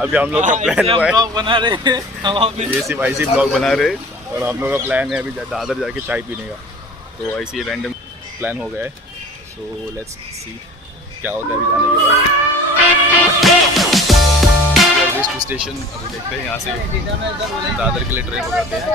अभी हम लोग का प्लान हुआ है, बना रहे ये सिर्फ ऐसे ब्लॉग बना रहे और हम लोग का प्लान है अभी दादर जाके चाय पीने का। तो ऐसे ही रैंडम प्लान हो गया है। सो लेट्स सी क्या होता है अभी जाने के बाद। स्टेशन अभी देखते हैं, यहाँ से दादर के लिए ट्रेन पकड़ते हैं।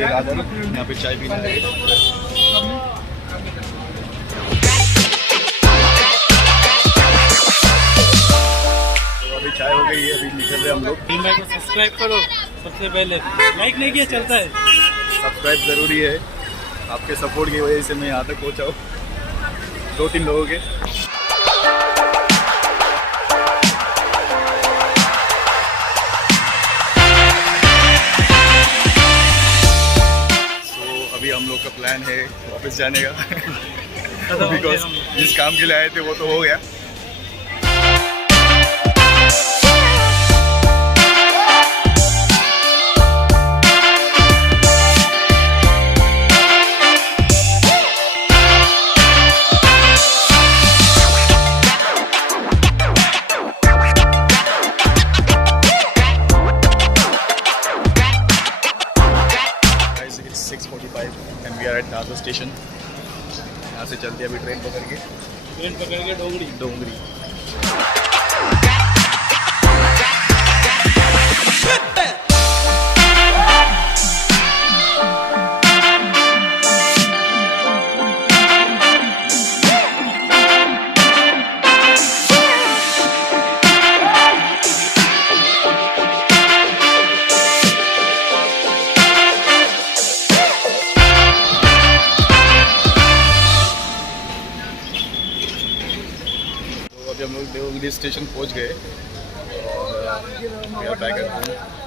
दादर यहाँ पे चाय पीना है। तो अभी चाय हो गई है, अभी निकल रहे हम लोग। भाई को सब्सक्राइब करो सबसे पहले, लाइक नहीं किया चलता है, सब्सक्राइब ज़रूरी है। आपके सपोर्ट की वजह से मैं यहाँ तक पहुँचा हूँ, 2-3 लोगों के। अभी हम लोग का प्लान है वापस जाने का बिकॉज जिस काम के लिए आए थे वो तो हो गया। It's 6:45 and we are at Dadar station. यहाँ से चलते हैं अभी ट्रेन पकड़ के डोंगरी। हम लोग डोंगरी स्टेशन पहुंच गए और बैक एट होम।